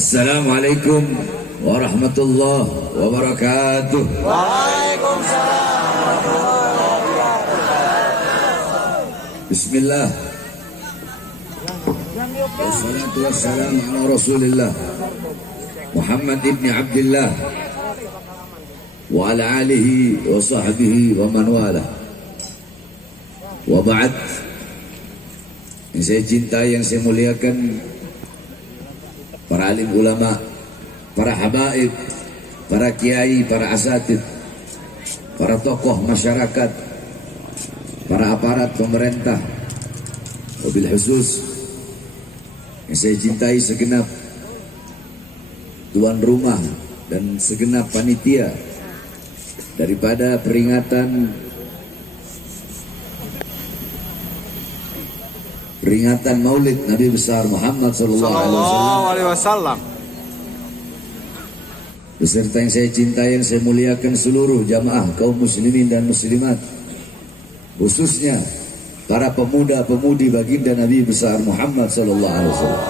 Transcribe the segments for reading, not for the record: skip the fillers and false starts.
Assalamualaikum warahmatullahi wabarakatuh. Waalaikumsalam. Bismillah. Wassalatu wassalamu ala Rasulillah Muhammad ibn Abdullah wa ala alihi wa sahbihi wa man wala. Wa ba'd. Yang saya cintai, yang saya muliakan, para alim ulama, para habaib, para kiai, para asatid, para tokoh masyarakat, para aparat pemerintah, wabil khusus yang saya cintai segenap tuan rumah dan segenap panitia daripada peringatan Maulid Nabi besar Muhammad sallallahu alaihi wasallam, beserta yang saya cintai, yang saya muliakan seluruh jamaah kaum muslimin dan muslimat, khususnya para pemuda-pemudi baginda Nabi besar Muhammad sallallahu alaihi wasallam.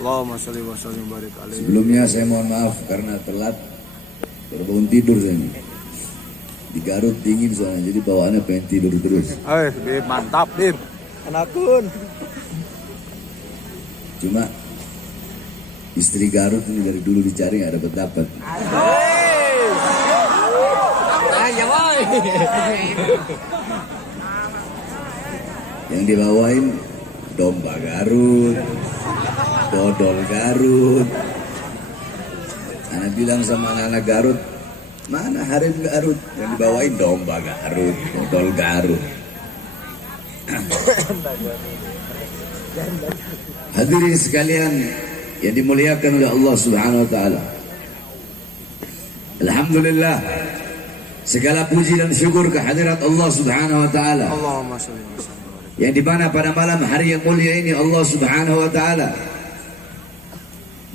Allahumma shalli wa sallim barik alaihi. Sebelumnya saya mohon maaf karena telat, baru tidur saya. Di Garut dingin soalnya, jadi bawaannya pengen tidur terus. Bib, mantap, Bib. Anakun. Cuma istri Garut ini dari dulu dicari nggak dapat. Yang dibawain domba Garut, dodol Garut. Anak bilang sama anak Garut, mana harim Garut? Yang dibawain domba Garut, dodol Garut. Hadirin sekalian yang dimuliakan oleh Allah Subhanahu wa taala. Alhamdulillah, segala puji dan syukur kehadirat Allah Subhanahu wa taala. Allahumma shalli wa sallim. Yang di mana pada malam hari yang mulia ini Allah Subhanahu wa taala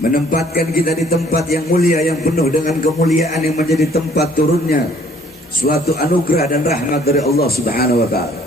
menempatkan kita di tempat yang mulia, yang penuh dengan kemuliaan, yang menjadi tempat turunnya suatu anugerah dan rahmat dari Allah Subhanahu wa taala.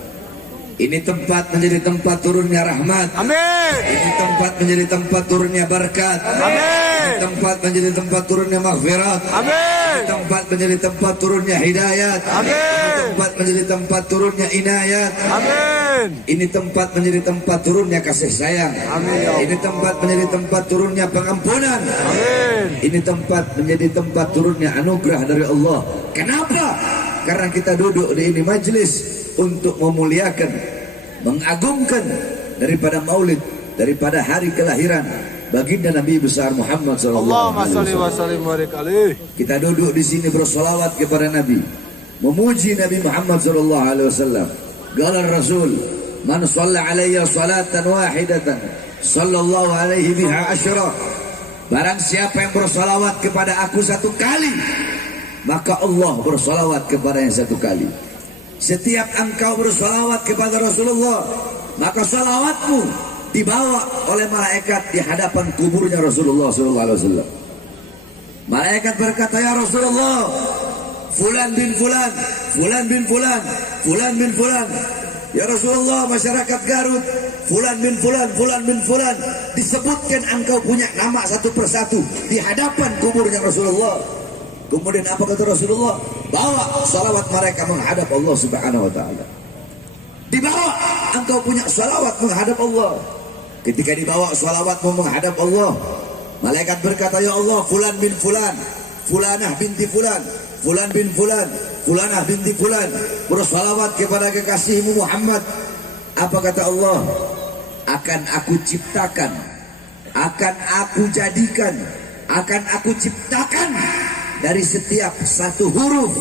Ini tempat menjadi tempat turunnya rahmat. Amin. Ini tempat menjadi tempat turunnya berkat. Amin. Ini tempat menjadi tempat turunnya maghfirat. Amin. Ini tempat menjadi tempat turunnya hidayat. Amin. Ini tempat menjadi tempat turunnya inayat. Amin. Ini tempat menjadi tempat turunnya kasih sayang. Amin. Ini tempat menjadi tempat turunnya pengampunan. Amin. Ini tempat menjadi tempat turunnya anugerah dari Allah. Kenapa? Karena kita duduk di ini majlis untuk memuliakan, mengagungkan daripada maulid, daripada hari kelahiran baginda Nabi besar Muhammad sallallahu alaihi wasallam. Kita duduk di sini bersolawat kepada Nabi, memuji Nabi Muhammad sallallahu alaihi wasallam. Qala Rasul, man shalla alayya salatan wahidatan sallallahu alaihi biha asyra. Barang siapa yang bersolawat kepada aku satu kali, maka Allah bersolawat kepada yang satu kali. Setiap engkau bersalawat kepada Rasulullah, maka salawatmu dibawa oleh malaikat di hadapan kuburnya Rasulullah SAW. Malaikat berkata, ya Rasulullah, fulan bin fulan, fulan bin fulan, fulan bin fulan. Ya Rasulullah, masyarakat Garut, fulan bin fulan, fulan bin fulan, disebutkan engkau punya nama satu persatu di hadapan kuburnya Rasulullah. Kemudian apa kata Rasulullah? Bawa salawat mereka menghadap Allah Subhanahu wa taala. Dibawa engkau punya salawat menghadap Allah. Ketika dibawa salawatmu menghadap Allah, malaikat berkata, ya Allah, fulan bin fulan, fulanah binti fulan, fulan bin fulan, fulanah binti fulan bersalawat kepada kekasihmu Muhammad. Apa kata Allah? Akan aku ciptakan, akan aku jadikan, akan aku ciptakan dari setiap satu huruf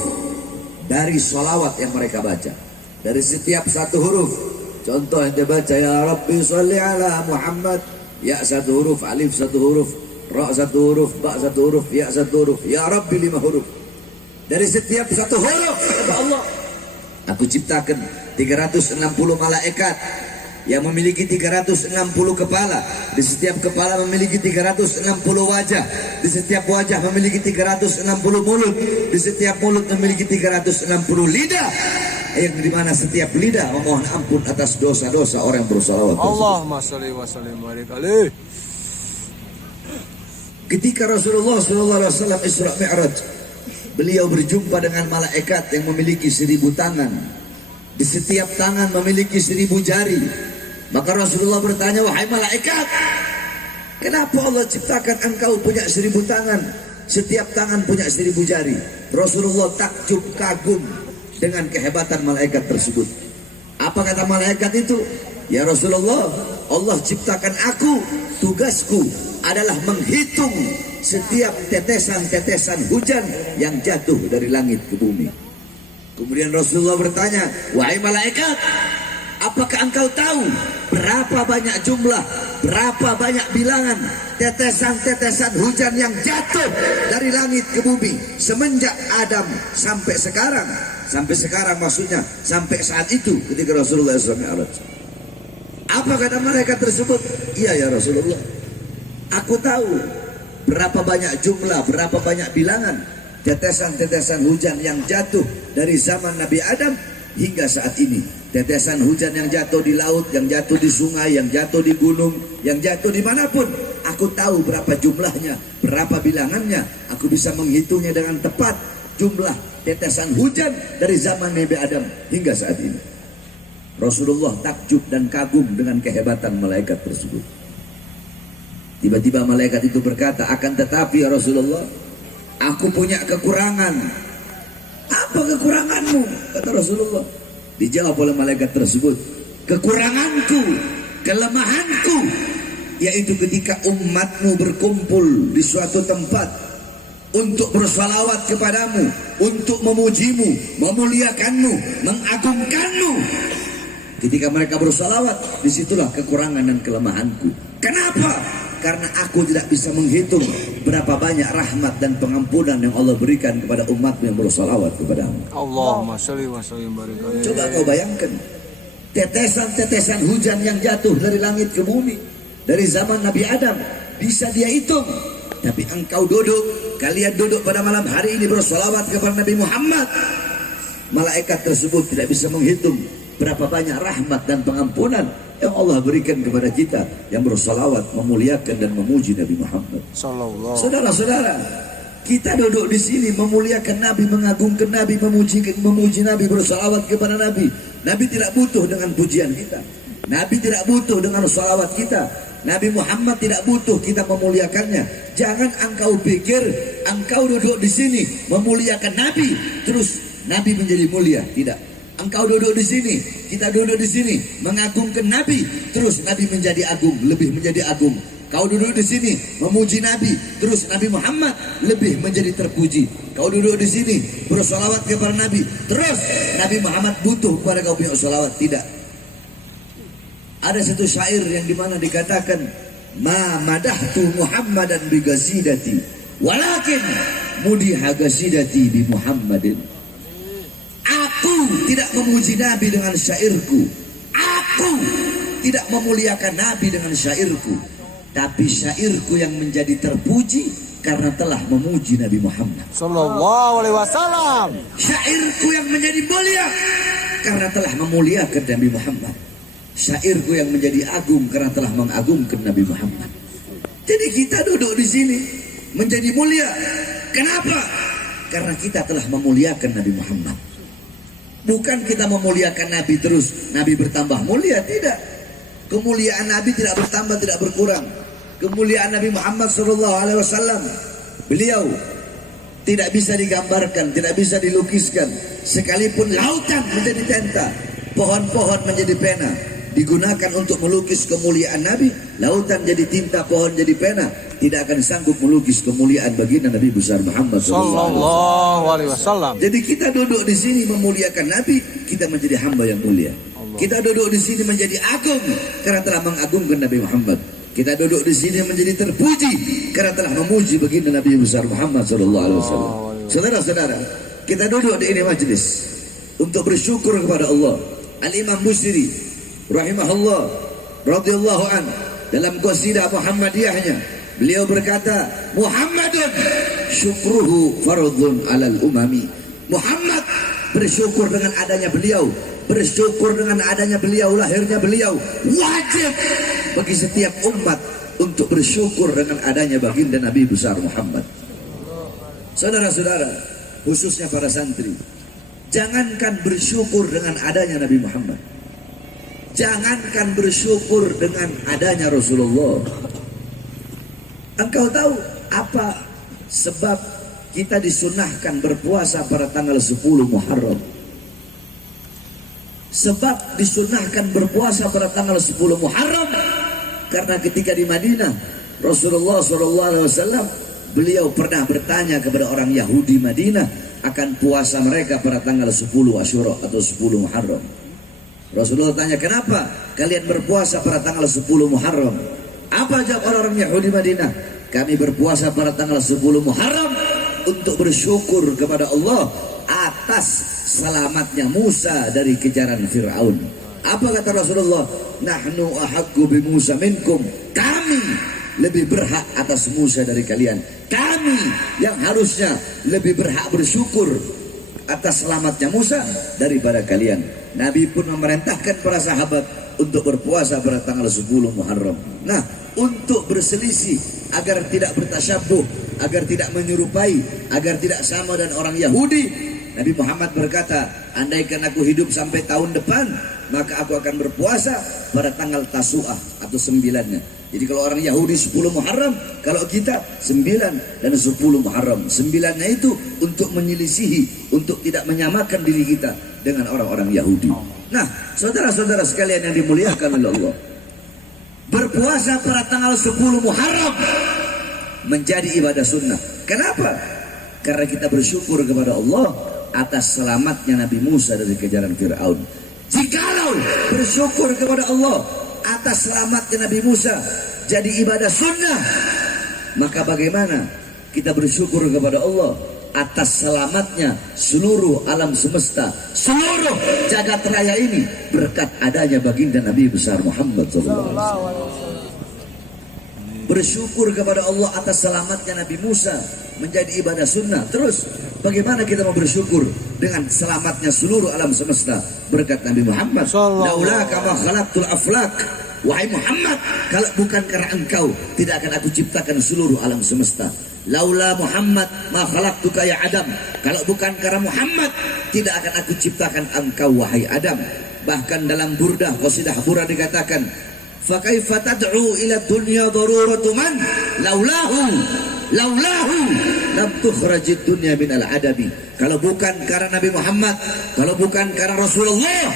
dari sholawat yang mereka baca. Dari setiap satu huruf, contoh yang dia baca, ya Rabbi sholli ala Muhammad, ya satu huruf, alif satu huruf, ra satu huruf, ba satu huruf, ya satu huruf, ya Rabbi 5 huruf. Dari setiap satu huruf kata Allah, aku ciptakan 360 malaikat yang memiliki 360 kepala. Di setiap kepala memiliki 360 wajah. Di setiap wajah memiliki 360 mulut. Di setiap mulut memiliki 360 lidah, yang dimana setiap lidah memohon ampun atas dosa-dosa orang yang bersalawat. Allahumma sholli wa sallim barik alaihi. Ketika Rasulullah SAW Isra Mi'raj, beliau berjumpa dengan malaikat yang memiliki 1000 tangan. Di setiap tangan memiliki 1000 jari. Maka Rasulullah bertanya, wahai malaikat, kenapa Allah ciptakan engkau punya 1000 tangan? Setiap tangan punya 1000 jari. Rasulullah takjub kagum dengan kehebatan malaikat tersebut. Apa kata malaikat itu? Ya Rasulullah, Allah ciptakan aku, tugasku adalah menghitung setiap tetesan-tetesan hujan yang jatuh dari langit ke bumi. Kemudian Rasulullah bertanya, wahai malaikat, apakah engkau tahu berapa banyak jumlah, berapa banyak bilangan tetesan-tetesan hujan yang jatuh dari langit ke bumi semenjak Adam sampai sekarang? Sampai sekarang maksudnya sampai saat itu ketika Rasulullah SAW. Apa kata malaikat tersebut? Iya ya Rasulullah, aku tahu berapa banyak jumlah, berapa banyak bilangan tetesan-tetesan hujan yang jatuh dari zaman Nabi Adam hingga saat ini. Tetesan hujan yang jatuh di laut, yang jatuh di sungai, yang jatuh di gunung, yang jatuh dimanapun. Aku tahu berapa jumlahnya, berapa bilangannya. Aku bisa menghitungnya dengan tepat, jumlah tetesan hujan dari zaman Nabi Adam hingga saat ini. Rasulullah takjub dan kagum dengan kehebatan malaikat tersebut. Tiba-tiba malaikat itu berkata, akan tetapi ya Rasulullah, aku punya kekurangan. Apa kekuranganmu? Kata Rasulullah. Dijawab oleh malaikat tersebut, kekuranganku, kelemahanku, yaitu ketika umatmu berkumpul di suatu tempat untuk bersalawat kepadamu, untuk memujimu, memuliakanmu, mengagungkanmu. Ketika mereka bersalawat, disitulah kekurangan dan kelemahanku. Kenapa? Karena aku tidak bisa menghitung berapa banyak rahmat dan pengampunan yang Allah berikan kepada umatmu yang bersalawat kepadamu. Allahumma sholli wa sallim barik alaihi. Coba kau bayangkan, tetesan-tetesan hujan yang jatuh dari langit ke bumi dari zaman Nabi Adam bisa dia hitung. Tapi engkau duduk, kalian duduk pada malam hari ini bersalawat kepada Nabi Muhammad. Malaikat tersebut tidak bisa menghitung berapa banyak rahmat dan pengampunan yang Allah berikan kepada kita yang bersalawat, memuliakan dan memuji Nabi Muhammad. Saudara-saudara, kita duduk di sini memuliakan Nabi, mengagungkan Nabi, memuji Nabi, bersalawat kepada Nabi. Nabi tidak butuh dengan pujian kita. Nabi tidak butuh dengan salawat kita. Nabi Muhammad tidak butuh kita memuliakannya. Jangan engkau pikir engkau duduk di sini memuliakan Nabi, terus Nabi menjadi mulia. Tidak. Engkau duduk di sini, kita duduk di sini mengagungkan Nabi, terus Nabi menjadi agung, lebih menjadi agung. Kau duduk di sini memuji Nabi, terus Nabi Muhammad lebih menjadi terpuji. Kau duduk di sini bersalawat kepada Nabi, terus Nabi Muhammad butuh kepada kau punya salawat. Tidak. Ada satu syair yang dimana dikatakan, ma madahtu Muhammadan bi ghasidati, walakin mudiha ghasidati bi Muhammadin. Aku tidak memuji Nabi dengan syairku. Aku tidak memuliakan Nabi dengan syairku. Tapi syairku yang menjadi terpuji karena telah memuji Nabi Muhammad Sallallahu alaihi wasallam. Syairku yang menjadi mulia karena telah memuliakan Nabi Muhammad. Syairku yang menjadi agung karena telah mengagungkan Nabi Muhammad. Jadi kita duduk di sini menjadi mulia. Kenapa? Karena kita telah memuliakan Nabi Muhammad. Bukan kita memuliakan Nabi terus Nabi bertambah mulia, tidak. Kemuliaan Nabi tidak bertambah, tidak berkurang. Kemuliaan Nabi Muhammad SAW, beliau tidak bisa digambarkan, tidak bisa dilukiskan. Sekalipun lautan menjadi tinta, pohon-pohon menjadi pena, digunakan untuk melukis kemuliaan Nabi. Lautan jadi tinta, pohon jadi pena, tidak akan sanggup melukis kemuliaan baginda Nabi besar Muhammad Sallallahu alaihi wasallam. Jadi kita duduk di sini memuliakan Nabi, kita menjadi hamba yang mulia. Kita duduk di sini menjadi agung karena telah mengagungkan Nabi Muhammad. Kita duduk di sini menjadi terpuji karena telah memuji baginda Nabi besar Muhammad sallallahu alaihi wasallam. Saudara-saudara, kita duduk di ini majlis untuk bersyukur kepada Allah. Al-Imam Busiri rahimahullah radhiyallahu an dalam qasidah Muhammadiyahnya, beliau berkata, Muhammadun syukruhu fardhun 'alal umami. Muhammad bersyukur dengan adanya beliau, bersyukur dengan adanya beliau, lahirnya beliau wajib bagi setiap umat untuk bersyukur dengan adanya baginda Nabi besar Muhammad. Saudara-saudara, khususnya para santri, jangankan bersyukur dengan adanya Nabi Muhammad, jangankan bersyukur dengan adanya Rasulullah. Engkau tahu apa sebab kita disunahkan berpuasa pada tanggal 10 Muharram? Sebab disunahkan berpuasa pada tanggal 10 Muharram karena ketika di Madinah Rasulullah SAW beliau pernah bertanya kepada orang Yahudi Madinah akan puasa mereka pada tanggal 10 Asyura atau 10 Muharram. Rasulullah tanya, kenapa kalian berpuasa pada tanggal 10 Muharram? Apa jawab orang-orang Yahudi Madinah? Kami berpuasa pada tanggal 10 Muharram untuk bersyukur kepada Allah atas selamatnya Musa dari kejaran Fir'aun. Apa kata Rasulullah? Nahnu ahaqqu bi Musa minkum. Kami lebih berhak atas Musa dari kalian. Kami yang harusnya lebih berhak bersyukur atas selamatnya Musa daripada kalian. Nabi pun memerintahkan para sahabat untuk berpuasa pada tanggal 10 Muharram. Nah, untuk berselisih agar tidak bertasyabuh, agar tidak menyerupai, agar tidak sama dan orang Yahudi, Nabi Muhammad berkata, andaikan aku hidup sampai tahun depan, maka aku akan berpuasa pada tanggal Tasu'ah atau 9-nya. Jadi kalau orang Yahudi 10 Muharram, kalau kita 9 dan 10 Muharram. 9-nya itu untuk menyelisihi, untuk tidak menyamakan diri kita dengan orang-orang Yahudi. Nah, saudara-saudara sekalian yang dimuliakan oleh Allah, berpuasa pada tanggal 10 Muharram menjadi ibadah sunnah. Kenapa? Karena kita bersyukur kepada Allah atas selamatnya Nabi Musa dari kejaran Fir'aun. Jikalau bersyukur kepada Allah atas selamatnya Nabi Musa jadi ibadah sunnah, maka bagaimana kita bersyukur kepada Allah atas selamatnya seluruh alam semesta, seluruh jagat raya ini berkat adanya baginda Nabi besar Muhammad SAW. Bersyukur kepada Allah atas selamatnya Nabi Musa menjadi ibadah sunnah. Terus bagaimana kita mau bersyukur dengan selamatnya seluruh alam semesta berkat Nabi Muhammad? Laula kama khalaqtul aflak. Wahai Muhammad, kalau bukan karena engkau, tidak akan aku ciptakan seluruh alam semesta. Laula Muhammad ma khalaqtuka ya Adam. Kalau bukan karena Muhammad, tidak akan aku ciptakan engkau wahai Adam. Bahkan dalam Burdah, qasidah Burdah dikatakan, fa kaifa tad'u ila dunya daruratu man laulahu lam tukhrajid dunya minal adabi. Kalau bukan karena Nabi Muhammad, kalau bukan karena Rasulullah,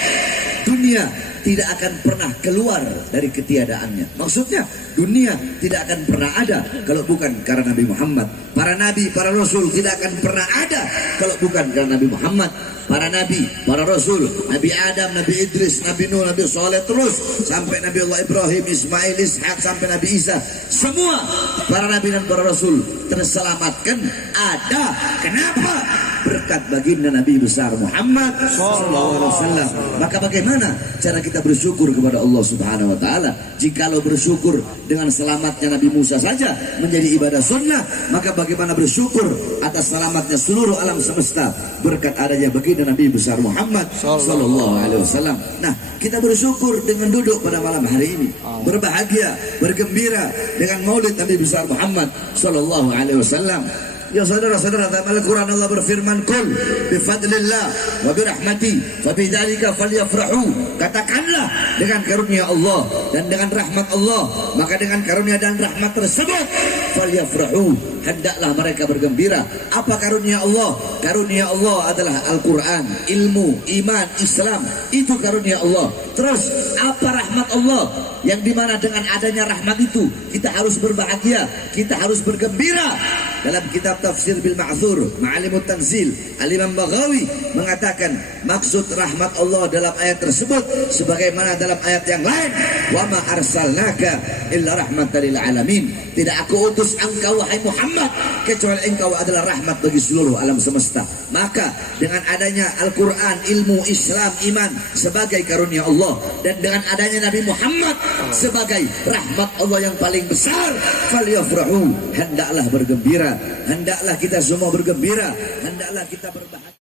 dunia tidak akan pernah keluar dari ketiadaannya. Maksudnya dunia tidak akan pernah ada kalau bukan karena Nabi Muhammad. Para nabi, para rasul tidak akan pernah ada kalau bukan karena Nabi Muhammad. Para nabi, para rasul, Nabi Adam, Nabi Idris, Nabi Nuh, Nabi Saleh, terus sampai Nabi Allah Ibrahim, Ismail, Ishak, sampai Nabi Isa. Semua para nabi dan para rasul terselamatkan ada. Kenapa? Berkat baginda Nabi besar Muhammad SAW. Maka bagaimana cara kita bersyukur kepada Allah Subhanahu Wa Taala? Jikalau bersyukur dengan selamatnya Nabi Musa saja menjadi ibadah sunnah, maka bagaimana bersyukur atas selamatnya seluruh alam semesta berkat adanya baginda Nabi besar Muhammad SAW. Nah, kita bersyukur dengan duduk pada malam hari ini, berbahagia, bergembira dengan maulid Nabi besar Muhammad SAW. Ya saudara-saudara, dalam Al-Quran Allah berfirman, Kul bifadlillah wa birahmati fabidzalika falyafrahu. Katakanlah dengan karunia Allah dan dengan rahmat Allah, maka dengan karunia dan rahmat tersebut falyafrahu, hendaklah mereka bergembira. Apa karunia Allah? Karunia Allah adalah Al-Quran, ilmu, iman, Islam. Itu karunia Allah. Terus apa rahmat Allah? Yang dimana dengan adanya rahmat itu kita harus berbahagia, kita harus bergembira. Dalam kitab Tafsir bil Ma'thur, Ma'alimut Tanzil, Al-Imam Baghawi mengatakan maksud rahmat Allah dalam ayat tersebut sebagaimana dalam ayat yang lain, wa ma arsalnaka illa rahmatan lil alamin. Tidak aku utus engkau wahai Muhammad kecuali engkau adalah rahmat bagi seluruh alam semesta. Maka dengan adanya Al-Quran, ilmu, Islam, iman sebagai karunia Allah, dan dengan adanya Nabi Muhammad sebagai rahmat Allah yang paling besar, falyafrahu, hendaklah bergembira, hendaklah kita semua bergembira, hendaklah kita berbahagia.